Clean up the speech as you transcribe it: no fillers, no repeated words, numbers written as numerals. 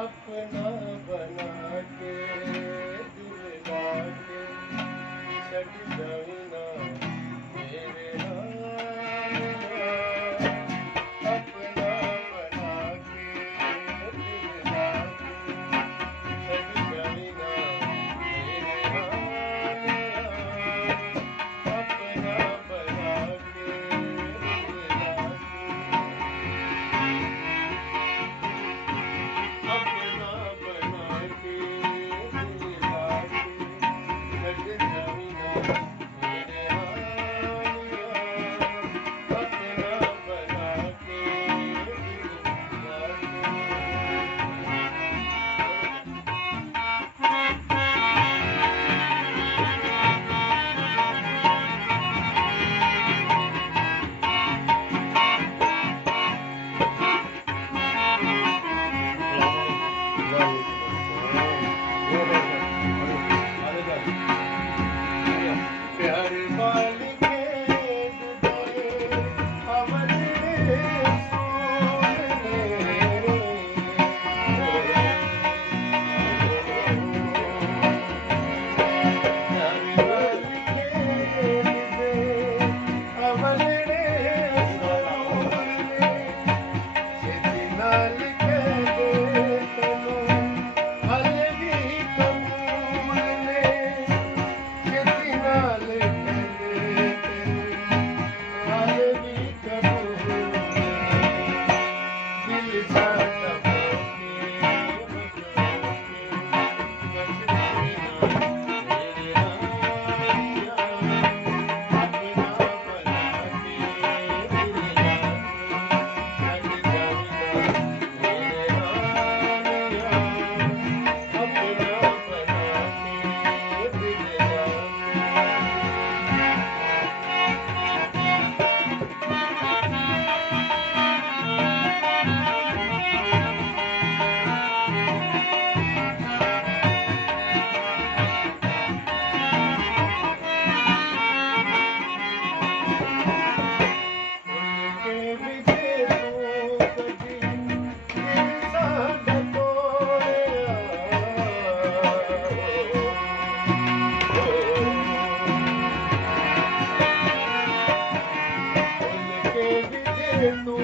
अपना बना के दिल लाके छड़ जाना मेरे हालिया। अपना बना के दिल लाके छड़ जाना मेरे हालिया। अपना बना के दिल लाके अपना बना के दिल लाके छड़ जाना मेरे हालिया। अपना बना के दिल प्यार वाली खेद दे अवले सोने। प्यार वाली खेद दे अवले सोने। छेती नाल कह दे तैनू हले भी कबूल ने। छेती नाल कह दे तैनू हले भी कबूल ने। दिल साडा होके बच जाना मेरे हालिया। अपना बना के दिल लाके छड़ जाना मेरे हालिया। अपना बना के दिल उनके विजय तू कभी दिल साडा तोड़िया। उनके विजय तू